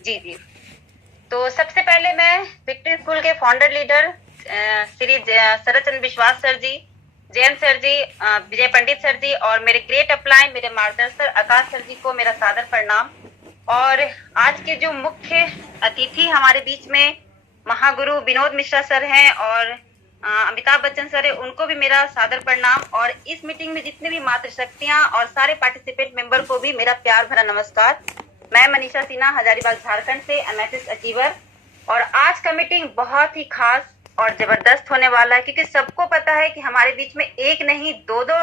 जी जी। तो सबसे पहले मैं विक्ट्री स्कूल के फाउंडर लीडर श्री शरद चंद्र विश्वास सर जी, जैन सर जी, विजय पंडित सर जी और मेरे ग्रेट अपलाइन मेरे मार्गदर्शक आकाश सर जी को मेरा सादर प्रणाम। और आज के जो मुख्य अतिथि हमारे बीच में महागुरु विनोद मिश्रा सर हैं और अमिताभ बच्चन सर है, उनको भी मेरा सादर प्रणाम। और इस मीटिंग में जितने भी मातृशक्तियां और सारे पार्टिसिपेंट मेंबर को भी मेरा प्यार भरा नमस्कार। मैं मनीषा सिन्हा हजारीबाग झारखंड से एमएसएस अचीवर। और आज का मीटिंग बहुत ही खास और जबरदस्त होने वाला है, क्योंकि सबको पता है कि हमारे बीच में एक नहीं दो दो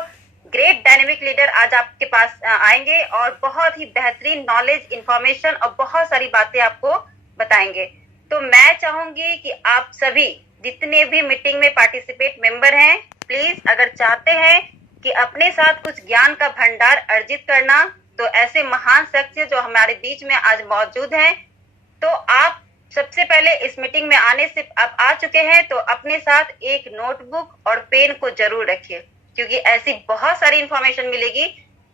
ग्रेट डायनेमिक लीडर आज आपके पास आएंगे और बहुत ही बेहतरीन नॉलेज, इंफॉर्मेशन और बहुत सारी बातें आपको बताएंगे। तो मैं चाहूंगी कि आप सभी जितने भी मीटिंग में पार्टिसिपेट मेंबर हैं, प्लीज अगर चाहते हैं कि अपने साथ कुछ ज्ञान का भंडार अर्जित करना, तो ऐसे महान शख्स जो हमारे बीच में आज मौजूद हैं, तो आप सबसे पहले इस मीटिंग में आने से आप आ चुके हैं तो अपने साथ एक नोटबुक और पेन को जरूर रखिए, क्योंकि ऐसी बहुत सारी इंफॉर्मेशन मिलेगी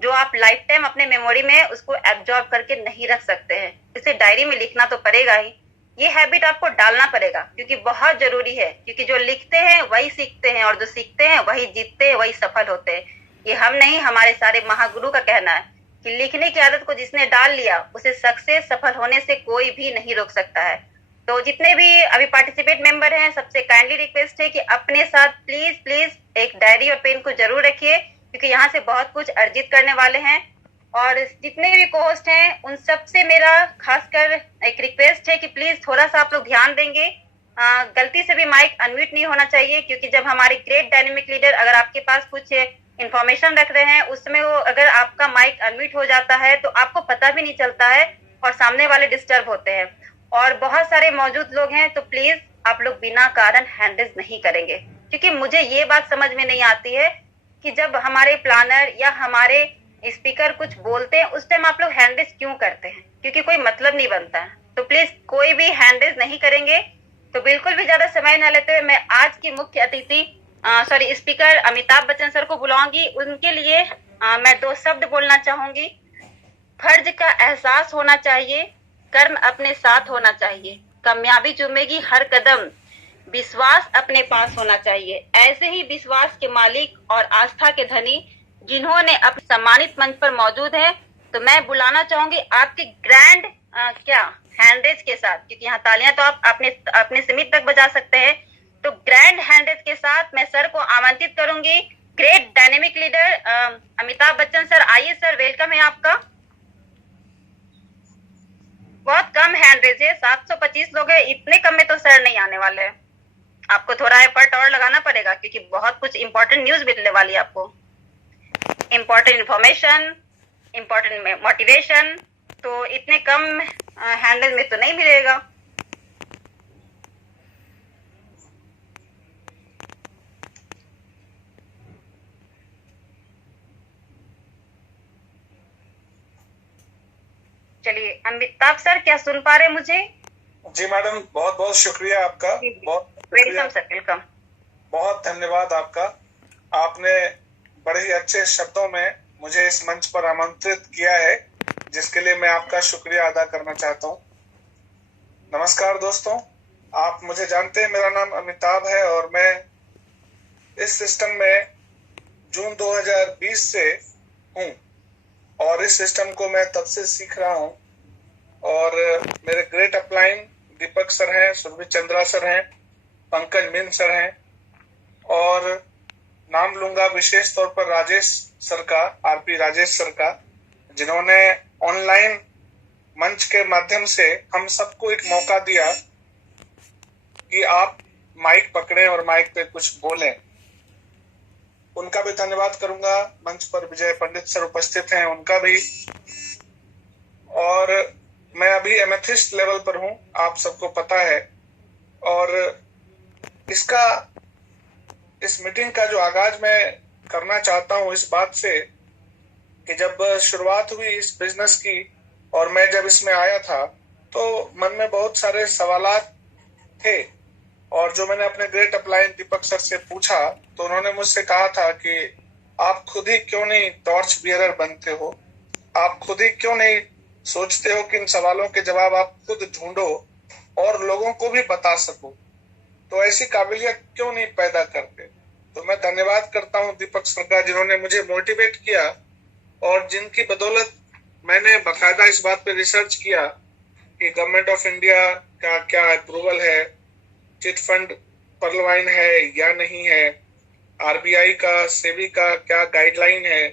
जो आप लाइफ टाइम अपने मेमोरी में उसको एब्जॉर्ब करके नहीं रख सकते हैं। इसे डायरी में लिखना तो पड़ेगा ही, ये हैबिट आपको डालना पड़ेगा, क्योंकि बहुत जरूरी है। क्योंकि जो लिखते हैं वही सीखते हैं और जो सीखते हैं वही जीतते हैं, वही सफल होते हैं। ये हम नहीं, हमारे सारे महागुरु का कहना है कि लिखने की आदत को जिसने डाल लिया उसे सक्सेस, सफल होने से कोई भी नहीं रोक सकता है। तो जितने भी अभी पार्टिसिपेट मेंबर हैं, सबसे काइंडली रिक्वेस्ट है कि अपने साथ प्लीज प्लीज एक डायरी और पेन को जरूर रखिए, क्योंकि यहाँ से बहुत कुछ अर्जित करने वाले हैं। और जितने भी कोहोस्ट हैं उन सबसे मेरा खासकर एक रिक्वेस्ट है कि प्लीज थोड़ा सा आप लोग ध्यान देंगे। गलती से भी माइक अनम्यूट नहीं होना चाहिए, क्योंकि जब हमारे ग्रेट डायनेमिक लीडर अगर आपके पास कुछ इंफॉर्मेशन रख रहे हैं, उसमें वो अगर आपका माइक अनम्यूट हो जाता है तो आपको पता भी नहीं चलता है और सामने वाले डिस्टर्ब होते हैं। और बहुत सारे मौजूद लोग हैं, तो प्लीज आप लोग बिना कारण हैंड रेज नहीं करेंगे, क्योंकि मुझे ये बात समझ में नहीं आती है कि जब हमारे प्लानर या हमारे स्पीकर कुछ बोलते हैं उस टाइम आप लोग हैंड रेज क्यों करते हैं, क्योंकि कोई मतलब नहीं बनता है। तो प्लीज कोई भी हैंड रेज नहीं करेंगे। तो बिल्कुल भी ज्यादा समय न लेते हुए मैं आज की मुख्य अतिथि sorry speaker Amitabh Bachchan sir को बुलाऊंगी। उनके लिए मैं दो शब्द बोलना चाहूंगी। फर्ज का एहसास होना चाहिए, कर्म अपने साथ होना चाहिए, कामयाबी चूमेगी हर कदम, विश्वास अपने पास होना चाहिए। ऐसे ही विश्वास के मालिक और आस्था के धनी जिन्होंने अब सम्मानित मंच पर मौजूद है, तो मैं बुलाना चाहूंगी आपके ग्रैंड क्या हैंडरेज के साथ, क्योंकि यहाँ तालियां तो आप अपने अपने सीमित तक बजा सकते हैं। तो ग्रैंड हैंडरेज के साथ मैं सर को आमंत्रित करूंगी। Great dynamic leader Amitabh Bachchan sir, आइए सर, वेलकम है आपका। बहुत कम हैंडरेज है, 725 लोग हैं, इतने कम में तो सर नहीं आने वाले हैं। आपको थोड़ा एफर्ट और लगाना पड़ेगा, क्योंकि बहुत कुछ इंपॉर्टेंट न्यूज मिलने वाली है आपको, इंपॉर्टेंट इंफॉर्मेशन, इंपॉर्टेंट मोटिवेशन। तो इतने कम हैंडल में तो नहीं मिलेगा। चलिए अमिताभ सर, क्या सुन पा रहे मुझे? जी मैडम, बहुत बहुत शुक्रिया आपका। बहुत वेलकम सर, वेलकम। बहुत धन्यवाद आपका। आपने बड़े ही अच्छे शब्दों में मुझे इस मंच पर आमंत्रित किया है, जिसके लिए मैं आपका शुक्रिया अदा करना चाहता हूँ। नमस्कार दोस्तों, आप मुझे जानते हैं, मेरा नाम अमिताभ है और मैं इस सिस्टम में जून 2020 से हूँ और इस सिस्टम को मैं तब से सीख रहा हूँ। और मेरे ग्रेट अपलाइन दीपक सर हैं, सुरभि चंद्रा सर हैं, पंकज मिन सर हैं, और नाम लूंगा विशेष तौर पर राजेश सर का, आरपी राजेश सर का, जिन्होंने ऑनलाइन मंच के माध्यम से हम सबको एक मौका दिया कि आप माइक पकड़ें और माइक पे कुछ बोलें। उनका भी धन्यवाद करूंगा। मंच पर विजय पंडित सर उपस्थित हैं, उनका भी। और मैं अभी एमेथिस्ट लेवल पर हूं, आप सबको पता है। और इस मीटिंग का जो आगाज मैं करना चाहता हूं इस बात से कि जब शुरुआत हुई इस बिजनेस की और मैं जब इसमें आया था, तो मन में बहुत सारे सवालात थे। और जो मैंने अपने ग्रेट अपलाइन दीपक सर से पूछा, तो उन्होंने मुझसे कहा था कि आप खुद ही क्यों नहीं टॉर्च बियरर बनते हो, आप खुद ही क्यों नहीं सोचते हो कि इन सवालों के जवाब आप खुद ढूंढो और लोगों को भी बता सको, तो ऐसी काबिलियत क्यों नहीं पैदा करते। तो मैं धन्यवाद करता हूं दीपक सर का, जिन्होंने मुझे मोटिवेट किया और जिनकी बदौलत मैंने बाकायदा इस बात पे रिसर्च किया कि गवर्नमेंट ऑफ इंडिया का क्या अप्रूवल है, चिट फंड पर्लवाइन है या नहीं है, आरबीआई का, सेबी का क्या गाइडलाइन है,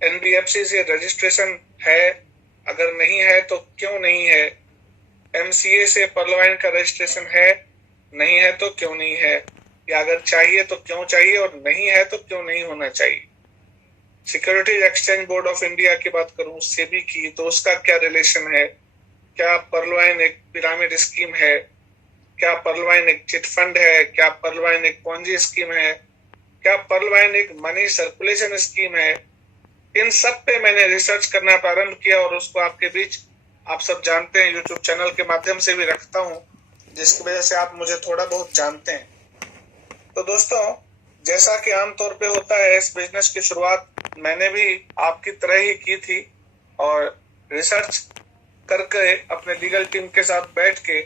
एनबीएफसी से रजिस्ट्रेशन है, अगर नहीं है तो क्यों नहीं है, एमसीए से पर्लवाइन का रजिस्ट्रेशन है, नहीं है तो क्यों नहीं है, या अगर चाहिए तो क्यों चाहिए और नहीं है तो क्यों नहीं होना चाहिए। Securities exchange board of India की बात करूं, सेबी की, तो उसका क्या रिलेशन है, क्या पर्लवाइन एक पिरामिड स्कीम है, क्या पर्लवाइन एक चिट फंड है, क्या पर्लवाइन एक पॉन्जी स्कीम है, क्या पर्लवाइन एक मनी सर्कुलेशन स्कीम है। इन सब पे मैंने रिसर्च करना प्रारंभ किया और उसको आपके बीच, आप सब जानते हैं, यूट्यूब चैनल के माध्यम से भी रखता हूं, जिसकी वजह से आप मुझे थोड़ा बहुत जानते हैं। तो दोस्तों, जैसा कि आमतौर पे होता है, इस बिजनेस की शुरुआत मैंने भी आपकी तरह ही की थी और रिसर्च करके अपने लीगल टीम के साथ बैठ के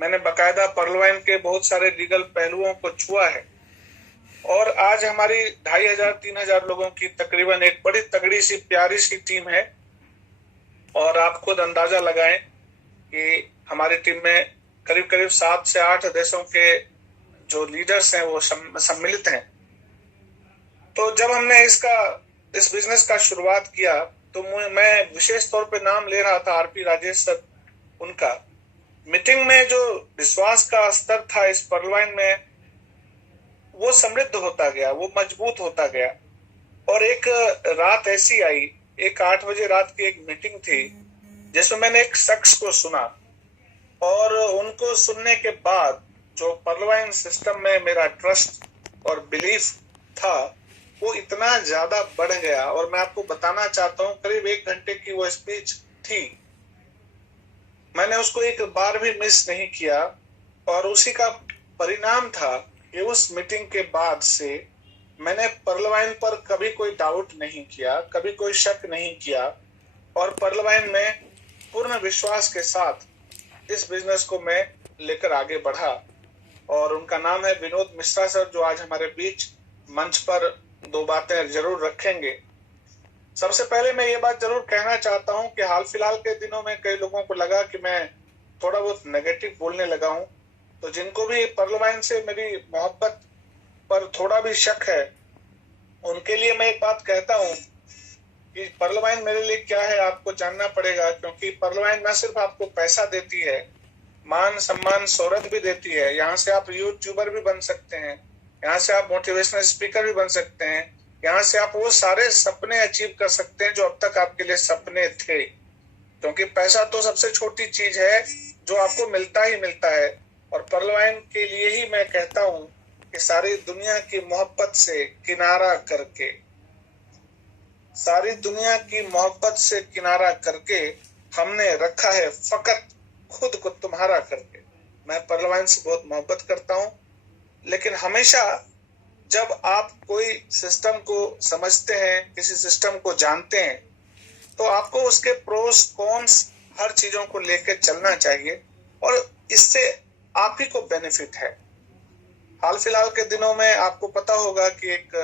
मैंने बकायदा पर्लवाइन के बहुत सारे लीगल पहलुओं को छुआ है और आज हमारी 2500-3000 लोगों की तकरीबन एक बड़ी तगड़ी सी प्यारी सी टीम है। और आप खुद अंदाजा लगाएं कि हमारी टीम में करीब करीब 7 से 8 देशों के जो लीडर्स हैं वो सम्मिलित हैं। तो जब हमने इस बिजनेस का शुरुआत किया तो मैं विशेष तौर पे नाम ले रहा था आरपी राजेश सर, उनका मीटिंग में जो विश्वास का स्तर था इस पर्लवाइन में, वो समृद्ध होता गया, वो मजबूत होता गया। और एक रात ऐसी आई, एक 8 बजे रात की एक मीटिंग थी जिसमें मैंने एक शख्स को सुना और उनको सुनने के बाद जो पर्लवाइन सिस्टम में मेरा ट्रस्ट और बिलीफ था वो इतना ज्यादा बढ़ गया। और मैं आपको बताना चाहता हूँ, करीब 1 घंटे की वो स्पीच थी, मैंने उसको एक बार भी मिस नहीं किया। और उसी का परिणाम था कि उस मीटिंग के बाद से मैंने पर्लवाइन पर कभी कोई डाउट नहीं किया, कभी कोई शक नहीं किया और पर्लवाइन में पूर्ण विश्वास के साथ इस बिजनेस को मैं लेकर आगे बढ़ा। और उनका नाम है विनोद मिश्रा सर, जो आज हमारे बीच मंच पर 2 बातें जरूर रखेंगे। सबसे पहले मैं ये बात जरूर कहना चाहता हूं कि हाल फिलहाल के दिनों में कई लोगों को लगा कि मैं थोड़ा बहुत नेगेटिव बोलने लगा हूं, तो जिनको भी पर्लवाइन से मेरी मोहब्बत पर थोड़ा भी शक है, उनके लिए मैं एक बात कहता हूं कि पर्लवाइन मेरे लिए क्या है आपको जानना पड़ेगा। क्योंकि पर्लवाइन न सिर्फ आपको पैसा देती है, मान सम्मान शोहरत भी देती है। यहाँ से आप यूट्यूबर भी बन सकते हैं, यहाँ से आप मोटिवेशनल स्पीकर भी बन सकते हैं, यहाँ से आप वो सारे सपने अचीव कर सकते हैं जो अब तक आपके लिए सपने थे। क्योंकि पैसा तो सबसे छोटी चीज है जो आपको मिलता ही मिलता है। और पर्लवाइन के लिए ही मैं कहता हूँ कि सारी दुनिया की मोहब्बत से किनारा करके, सारी दुनिया की मोहब्बत से किनारा करके हमने रखा है फकत खुद को तुम्हारा करके। मैं पर्लवाइन से बहुत मोहब्बत करता हूँ, लेकिन हमेशा जब आप कोई सिस्टम को समझते हैं, किसी सिस्टम को जानते हैं, तो आपको उसके प्रोस कॉन्स हर चीजों को लेकर चलना चाहिए और इससे आप ही को बेनिफिट है। हाल फिलहाल के दिनों में आपको पता होगा कि एक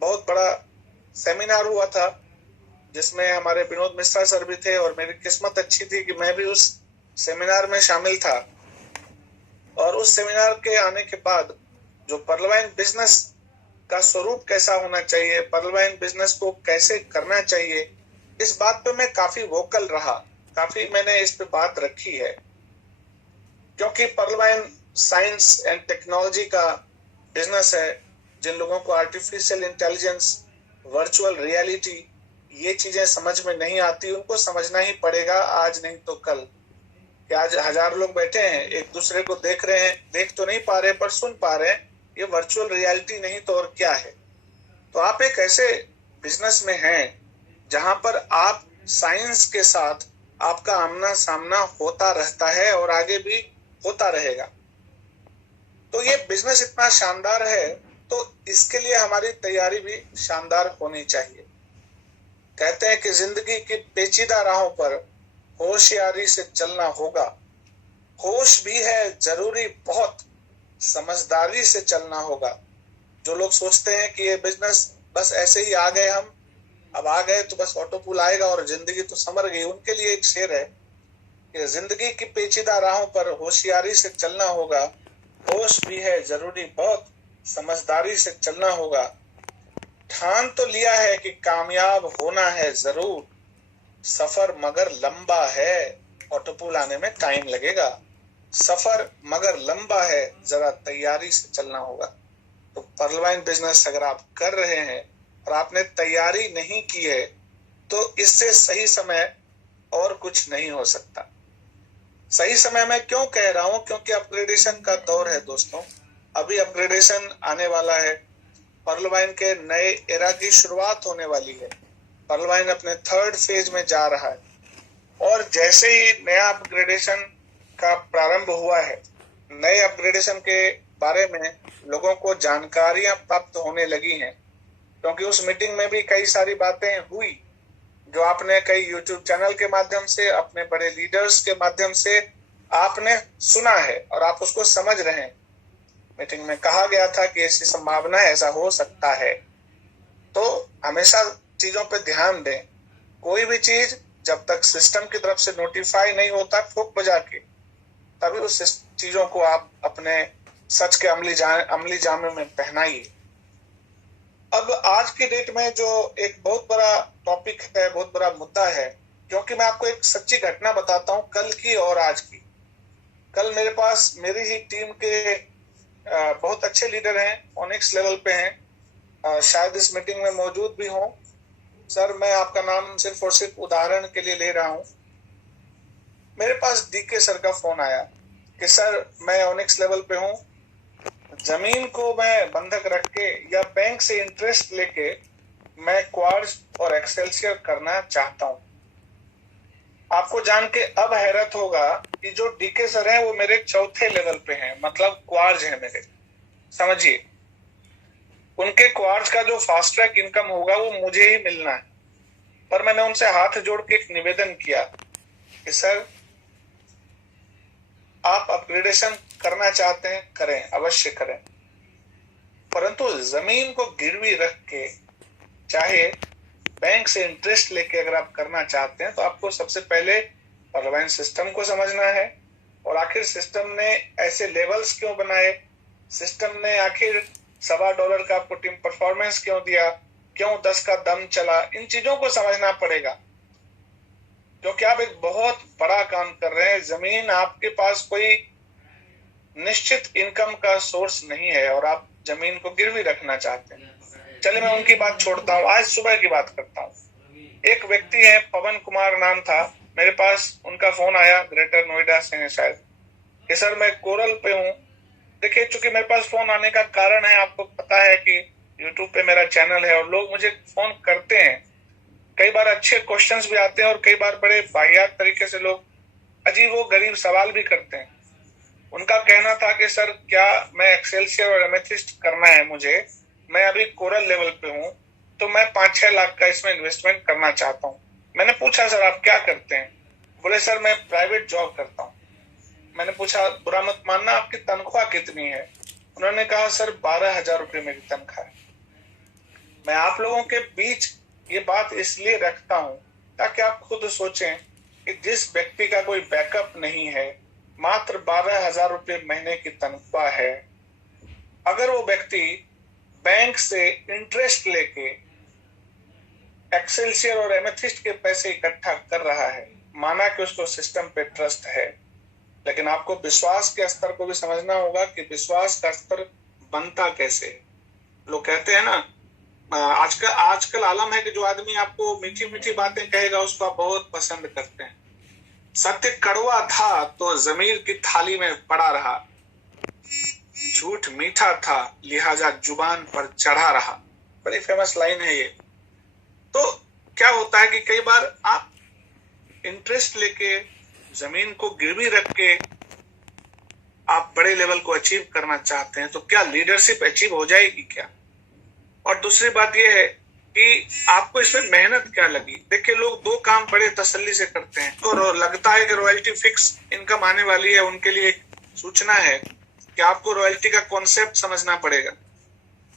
बहुत बड़ा सेमिनार हुआ था जिसमें हमारे विनोद मिश्रा सर भी थे और मेरी किस्मत अच्छी थी कि मैं भी उस सेमिनार में शामिल था। और उस सेमिनार के आने के बाद जो पर्लवाइन बिजनेस का स्वरूप कैसा होना चाहिए, पर्लवाइन बिजनेस को कैसे करना चाहिए, इस बात पे मैं काफी वोकल रहा, काफी मैंने इस पे बात रखी है। क्योंकि पर्लवाइन साइंस एंड टेक्नोलॉजी का बिजनेस है। जिन लोगों को आर्टिफिशियल इंटेलिजेंस, वर्चुअल रियलिटी, ये चीजें समझ में नहीं आती, उनको समझना ही पड़ेगा आज नहीं तो कल। कि आज 1000 लोग बैठे हैं, एक दूसरे को देख रहे हैं, देख तो नहीं पा रहे पर सुन पा रहे हैं, ये वर्चुअल रियलिटी नहीं तो और क्या है। तो आप एक ऐसे बिजनेस में हैं जहां पर आप साइंस के साथ आपका आमना सामना होता रहता है और आगे भी होता रहेगा। तो ये बिजनेस इतना शानदार है तो इसके लिए हमारी तैयारी भी शानदार होनी चाहिए। कहते हैं कि जिंदगी की पेचीदा राहों पर होशियारी से चलना होगा। होश भी है जरूरी बहुत, समझदारी से चलना होगा। जो लोग सोचते हैं कि ये बिजनेस बस ऐसे ही आ गए, हम अब आ गए तो बस ऑटो पुल आएगा और जिंदगी तो संवर गई, उनके लिए एक शेर है कि जिंदगी की पेचीदा राहों पर होशियारी से चलना होगा। होश भी है जरूरी बहुत, समझदारी से चलना होगा। ठान तो लिया है कि कामयाब होना है जरूर, सफर मगर लंबा है, ऑटो पुल आने में टाइम लगेगा। सफर मगर लंबा है, जरा तैयारी से चलना होगा। तो पर्ल वाइन बिजनेस अगर आप कर रहे हैं और आपने तैयारी नहीं की है तो इससे सही समय और कुछ नहीं हो सकता। सही समय मैं क्यों कह रहा हूं? क्योंकि अपग्रेडेशन का दौर है दोस्तों। अभी अपग्रेडेशन आने वाला है। पर्ल वाइन के नए एरा की शुरुआत होने वाली है। पर्ल वाइन अपने 3rd फेज में जा रहा है और जैसे ही नया अपग्रेडेशन का प्रारंभ हुआ है, नए अपग्रेडेशन के बारे में लोगों को जानकारियां प्राप्त होने लगी हैं, क्योंकि उस मीटिंग में भी कई सारी बातें हुई जो आपने कई YouTube चैनल के माध्यम से, अपने बड़े लीडर्स के माध्यम से आपने सुना है और आप उसको समझ रहे हैं। मीटिंग में कहा गया था कि ऐसी संभावना है, ऐसा हो सकता है। तो हमेशा चीजों पे ध्यान दें। कोई भी चीज जब तक सिस्टम की तरफ से नोटिफाई नहीं होता ठोक बजा के, तभी उस चीजों को आप अपने सच के अमली जामे में पहनाइए। अब आज की डेट में जो एक बहुत बड़ा टॉपिक है, बहुत बड़ा मुद्दा है, क्योंकि मैं आपको एक सच्ची घटना बताता हूं, कल की और आज की। कल मेरे पास मेरी ही टीम के बहुत अच्छे लीडर हैं, ओनिक्स लेवल पे हैं, शायद इस मीटिंग में मौजूद भी हों। सर, मैं आपका नाम सिर्फ और सिर्फ उदाहरण के लिए ले रहा हूं। मेरे पास डीके सर का फोन आया कि सर मैं ओनिक्स लेवल पे हूं, जमीन को मैं बंधक रख के या बैंक से इंटरेस्ट लेके मैं क्वार्ट्ज और एक्सेल्सियर करना चाहता हूं। आपको जान के अब हैरत होगा कि जो डीके सर हैं वो मेरे 4थे लेवल पे हैं, मतलब क्वार्ट्ज हैं मेरे। समझिए, उनके क्वार्ट्ज का जो फास्ट ट्रैक इनकम होगा वो मुझे ही मिलना है। पर मैंने उनसे हाथ जोड़ के एक निवेदन किया कि सर, आप अपग्रेडेशन करना चाहते हैं, करें, अवश्य करें, परंतु जमीन को गिरवी रख के, चाहे बैंक से इंटरेस्ट लेके अगर आप करना चाहते हैं, तो आपको सबसे पहले पर्ल वाइन सिस्टम को समझना है। और आखिर सिस्टम ने ऐसे लेवल्स क्यों बनाए, सिस्टम ने आखिर $1.25 का आपको टीम परफॉर्मेंस क्यों दिया, क्यों 10 का दम चला, इन चीजों को समझना पड़ेगा। क्योंकि आप एक बहुत बड़ा काम कर रहे हैं। जमीन आपके पास कोई निश्चित इनकम का सोर्स नहीं है और आप जमीन को गिरवी रखना चाहते हैं। चलिए मैं उनकी बात छोड़ता हूँ, आज सुबह की बात करता हूँ। एक व्यक्ति है, पवन कुमार नाम था, मेरे पास उनका फोन आया, ग्रेटर नोएडा से है शायद, कि सर मैं कोरल पे हूँ। देखिए, चूंकि मेरे पास फोन आने का कारण है, आपको पता है कि यूट्यूब पे मेरा चैनल है और लोग मुझे फोन करते हैं। कई बार अच्छे क्वेश्चंस भी आते हैं और कई बार बड़े वाहियात तरीके से लोग अजीब वो गरीब सवाल भी करते हैं। उनका कहना था कि सर क्या मैं एक्सेल्सियर और एमेथिस्ट करना है मुझे, मैं अभी कोरल लेवल पे हूँ, तो मैं 5-6 लाख का इसमें इन्वेस्टमेंट करना चाहता हूँ। मैंने पूछा सर आप क्या करते हैं? बोले सर मैं प्राइवेट जॉब करता हूँ। मैंने पूछा बुरा मत मानना, आपकी तनख्वाह कितनी है? उन्होंने कहा सर 12,000 रुपये मेरी तनख्वाह है। मैं आप लोगों के बीच ये बात इसलिए रखता हूं ताकि आप खुद सोचें कि जिस व्यक्ति का कोई बैकअप नहीं है, मात्र 12,000 रुपये महीने की तनख्वाह है, अगर वो व्यक्ति बैंक से इंटरेस्ट लेके एक्सेल्सियर और एमेथिस्ट के पैसे इकट्ठा कर रहा है, माना कि उसको सिस्टम पे ट्रस्ट है, लेकिन आपको विश्वास के स्तर को भी समझना होगा कि विश्वास का स्तर बनता कैसे। लोग कहते हैं ना, आजकल आलम है कि जो आदमी आपको मीठी मीठी बातें कहेगा उसको आप बहुत पसंद करते हैं। सत्य कड़वा था तो जमीर की थाली में पड़ा रहा, झूठ मीठा था लिहाजा जुबान पर चढ़ा रहा। बड़ी फेमस लाइन है ये। तो क्या होता है कि कई बार आप इंटरेस्ट लेके, जमीन को गिरवी रख के आप बड़े लेवल को अचीव करना चाहते हैं, तो क्या लीडरशिप अचीव हो जाएगी क्या? और दूसरी बात यह है कि आपको इसमें मेहनत क्या लगी। देखिए, लोग दो काम बड़े तसल्ली से करते हैं, तो लगता है कि रॉयल्टी फिक्स इनकम आने वाली है, उनके लिए सूचना है कि आपको रॉयल्टी का कॉन्सेप्ट समझना पड़ेगा।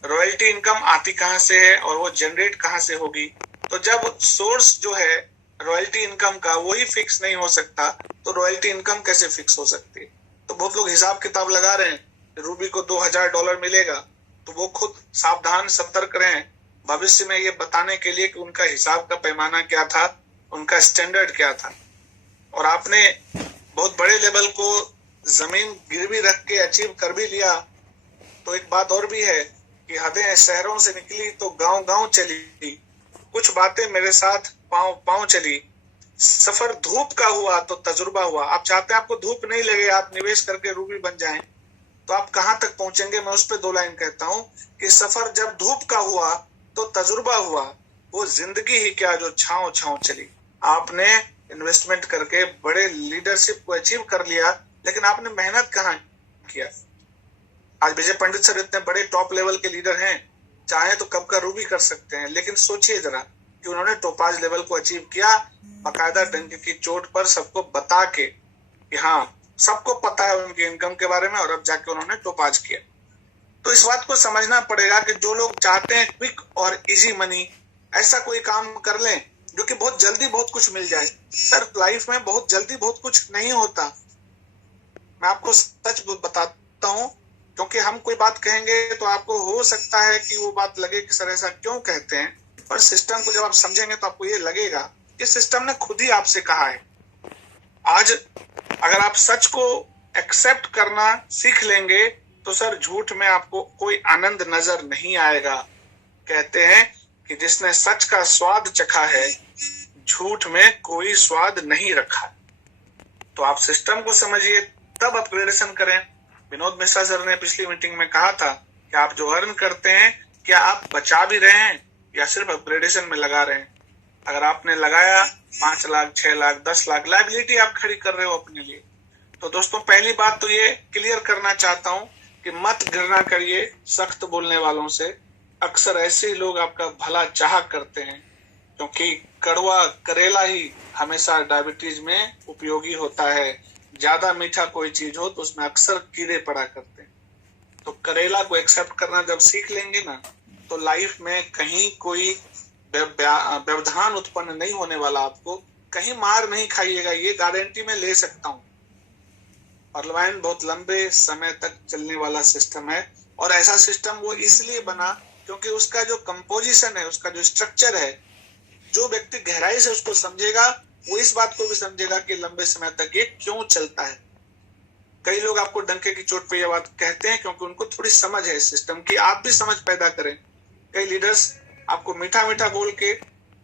रॉयल्टी इनकम आती कहां से है और वो जनरेट कहां से होगी। तो जब सोर्स जो है रॉयल्टी इनकम का वही फिक्स नहीं हो सकता, तो रॉयल्टी इनकम कैसे फिक्स हो सकती है। तो बहुत लोग हिसाब किताब लगा रहे हैं, रूबी को $2000 मिलेगा, तो वो खुद सावधान सतर्क रहें भविष्य में ये बताने के लिए कि उनका हिसाब का पैमाना क्या था, उनका स्टैंडर्ड क्या था। और आपने बहुत बड़े लेवल को जमीन गिरवी रख के अचीव कर भी लिया, तो एक बात और भी है कि हदें शहरों से निकली तो गांव गांव चली, कुछ बातें मेरे साथ पांव पांव चली। सफर धूप का हुआ तो तजुर्बा हुआ। आप चाहते हैं आपको धूप नहीं लगे, आप निवेश करके रूबी बन जाएं, तो आप कहां तक पहुंचेंगे। मैं उस पर 2 लाइन कहता हूं कि सफर जब धूप का हुआ तो तजुर्बा हुआ, वो जिंदगी ही क्या जो छांव छांव चली। आपने इन्वेस्टमेंट करके बड़े लीडरशिप को अचीव कर लिया, लेकिन आपने मेहनत कहाँ किया। आज विजय पंडित सर इतने बड़े टॉप लेवल के लीडर हैं, चाहे तो कब का रूबी कर सकते हैं, लेकिन सोचिए जरा कि उन्होंने टोपाज लेवल को अचीव किया, बाकायदा डंके की चोट पर सबको बता के कि हाँ सबको पता है उनकी इनकम के बारे में, और अब जाके उन्होंने टोपाज किया। तो इस बात को समझना पड़ेगा कि जो लोग चाहते हैं क्विक और इजी मनी, ऐसा कोई काम कर लें जो कि बहुत जल्दी बहुत कुछ मिल जाए। सर, लाइफ में बहुत जल्दी बहुत कुछ नहीं होता। मैं आपको सच बताता हूं, क्योंकि हम कोई बात कहेंगे तो आपको हो सकता है कि वो बात लगे कि सर ऐसा क्यों कहते हैं, पर सिस्टम को जब आप समझेंगे तो आपको ये लगेगा कि सिस्टम ने खुद ही आपसे कहा है। आज अगर आप सच को एक्सेप्ट करना सीख लेंगे तो सर झूठ में आपको कोई आनंद नजर नहीं आएगा। कहते हैं कि जिसने सच का स्वाद चखा है, झूठ में कोई स्वाद नहीं रखा। तो आप सिस्टम को समझिए, तब अपग्रेडेशन करें। विनोद मिश्रा सर ने पिछली मीटिंग में कहा था कि आप जो अर्न करते हैं, क्या आप बचा भी रहे हैं या सिर्फ अपग्रेडेशन में लगा रहे हैं। अगर आपने लगाया 5 लाख, 6 लाख, 10 लाख लायबिलिटी आप खड़ी कर रहे हो अपने लिए। तो दोस्तों, पहली बात तो ये क्लियर करना चाहता हूं कि मत घृणा करिए सख्त बोलने वालों से। अक्सर ऐसे ही लोग आपका भला चाह करते हैं, क्योंकि कड़वा करेला ही हमेशा डायबिटीज में उपयोगी होता है। ज्यादा मीठा कोई चीज हो तो उसमें अक्सर कीड़े पड़ा करते हैं। तो करेला को एक्सेप्ट करना जब सीख लेंगे ना, तो लाइफ में कहीं कोई व्यवधान उत्पन्न नहीं होने वाला। आपको कहीं मार नहीं खाइएगा, ये गारंटी मैं ले सकता हूँ। पार्लियामेंट बहुत लंबे समय तक चलने वाला सिस्टम है, और ऐसा सिस्टम वो इसलिए बना क्योंकि उसका जो कंपोजिशन है, उसका जो स्ट्रक्चर है, जो व्यक्ति गहराई से उसको समझेगा वो इस बात को भी समझेगा कि लंबे समय तक ये क्यों चलता है। कई लोग आपको डंके की चोट पे ये बात कहते हैं क्योंकि उनको थोड़ी समझ है सिस्टम की। आप भी समझ पैदा करें। कई लीडर्स आपको मीठा मीठा बोल के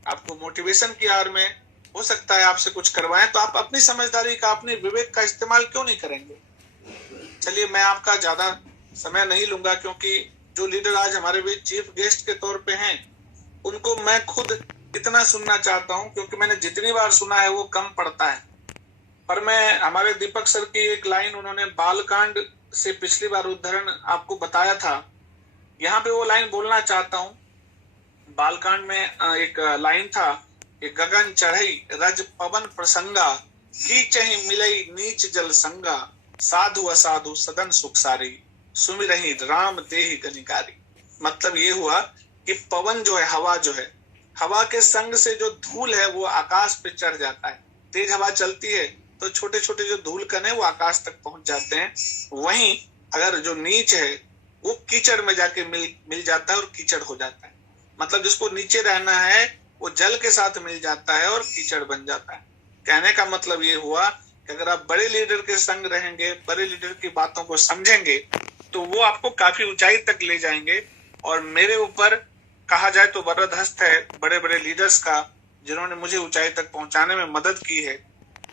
आपको मोटिवेशन की आड़ में हो सकता है आपसे कुछ करवाएं, तो आप अपनी समझदारी का, अपने विवेक का इस्तेमाल क्यों नहीं करेंगे। चलिए, मैं आपका ज्यादा समय नहीं लूंगा, क्योंकि जो लीडर आज हमारे बीच चीफ गेस्ट के तौर पे हैं, उनको मैं खुद इतना सुनना चाहता हूं, क्योंकि मैंने जितनी बार सुना है वो कम पड़ता है। पर मैं हमारे दीपक सर की एक लाइन, उन्होंने बालकांड से पिछली बार उद्धरण आपको बताया था, यहाँ पे वो लाइन बोलना चाहता हूँ। बालकांड में एक लाइन था कि गगन चढ़ई रज पवन प्रसंगा, कीचहि मिलई नीच जल संगा, साधु असाधु सदन सुख सारी, सुमिरहि राम देहि गनिकारी। मतलब ये हुआ कि पवन जो है, हवा जो है, हवा के संग से जो धूल है वो आकाश पे चढ़ जाता है। तेज हवा चलती है तो छोटे छोटे जो धूल कण है वो आकाश तक पहुंच जाते हैं। वहीं अगर जो नीच है वो कीचड़ में जाके मिल जाता है और कीचड़ हो जाता है। मतलब जिसको नीचे रहना है वो जल के साथ मिल जाता है और कीचड़ बन जाता है। कहने का मतलब ये हुआ कि अगर आप बड़े लीडर के संग रहेंगे, बड़े लीडर की बातों को समझेंगे, तो वो आपको काफी ऊंचाई तक ले जाएंगे। और मेरे ऊपर कहा जाए तो वरद हस्त है बड़े बड़े लीडर्स का, जिन्होंने मुझे ऊंचाई तक पहुंचाने में मदद की है।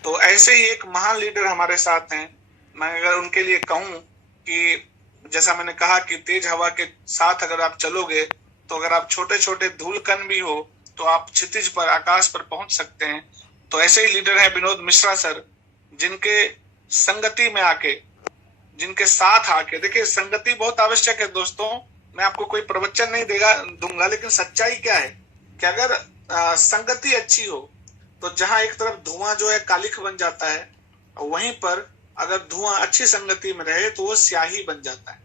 तो ऐसे ही एक महान लीडर हमारे साथ हैं। मैं अगर उनके लिए कहूं कि जैसा मैंने कहा कि तेज हवा के साथ अगर आप चलोगे, तो अगर आप छोटे छोटे धूल कण भी हो तो आप क्षितिज पर, आकाश पर पहुंच सकते हैं। तो ऐसे ही लीडर हैं विनोद मिश्रा सर, जिनके संगति में आके, जिनके साथ आके, देखिए संगति बहुत आवश्यक है दोस्तों। मैं आपको कोई प्रवचन नहीं दूंगा, लेकिन सच्चाई क्या है, कि अगर संगति अच्छी हो तो जहां एक तरफ धुआं जो है कालिख बन जाता है, और वहीं पर अगर धुआं अच्छी संगति में रहे तो वो स्याही बन जाता है।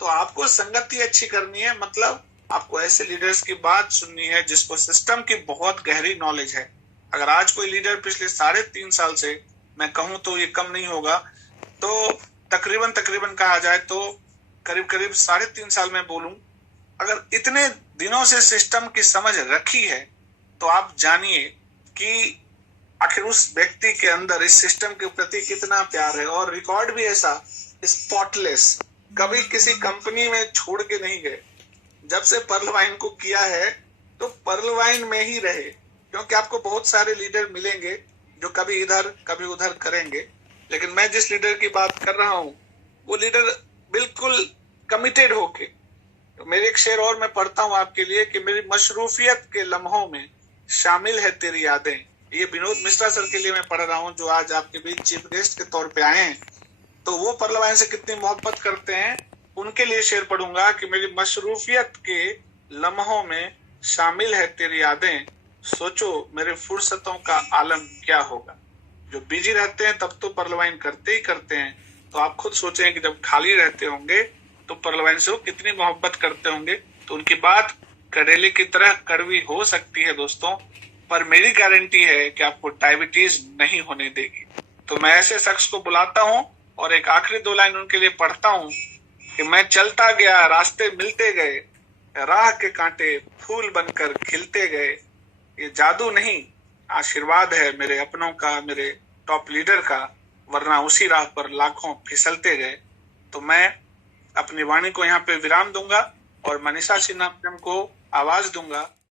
तो आपको संगति अच्छी करनी है, मतलब आपको ऐसे लीडर्स की बात सुननी है जिसको सिस्टम की बहुत गहरी नॉलेज है। अगर आज कोई लीडर पिछले 3.5 साल से, मैं कहूं तो ये कम नहीं होगा, तो तकरीबन कहा जाए तो करीब 3.5 साल में बोलूं, अगर इतने दिनों से सिस्टम की समझ रखी है तो आप जानिए कि आखिर उस व्यक्ति के अंदर इस सिस्टम के प्रति कितना प्यार है। और रिकॉर्ड भी ऐसा स्पॉटलेस, कभी किसी कंपनी में छोड़ के नहीं गए। जब से पर्ल वाइन को किया है तो पर्ल वाइन में ही रहे, क्योंकि आपको बहुत सारे लीडर मिलेंगे जो कभी इधर कभी उधर करेंगे, लेकिन मैं जिस लीडर की बात कर रहा हूं वो लीडर बिल्कुल कमिटेड होके। तो मेरे एक शेर और मैं पढ़ता हूं आपके लिए कि मेरी मशरूफियत के लम्हों में शामिल है तेरी यादें। ये विनोद मिश्रा सर के लिए मैं पढ़ रहा हूं, जो आज आपके बीच चीफ गेस्ट के तौर पे आए हैं। तो वो पर्ल वाइन से कितनी मोहब्बत करते हैं, उनके लिए शेर पढ़ूंगा कि मेरी मशरूफियत के लम्हों में शामिल है तेरी यादें, सोचो मेरे फुर्सतों का आलम क्या होगा। जो बिजी रहते हैं तब तो पर्ल वाइन करते ही करते हैं, तो आप खुद सोचें कि जब खाली रहते होंगे तो पर्ल वाइन से वो कितनी मोहब्बत करते होंगे। तो उनकी बात करेले की तरह कड़वी हो सकती है दोस्तों, पर मेरी गारंटी है कि आपको डायबिटीज नहीं होने देगी। तो मैं ऐसे शख्स को बुलाता हूं और एक आखिरी 2 लाइन उनके लिए पढ़ता हूं कि मैं चलता गया, रास्ते मिलते गए, राह के कांटे फूल बनकर खिलते गए। ये जादू नहीं, आशीर्वाद है मेरे अपनों का, मेरे टॉप लीडर का, वरना उसी राह पर लाखों फिसलते गए। तो मैं अपनी वाणी को यहाँ पे विराम दूंगा और मनीषा सिन्हा मैडम को आवाज दूंगा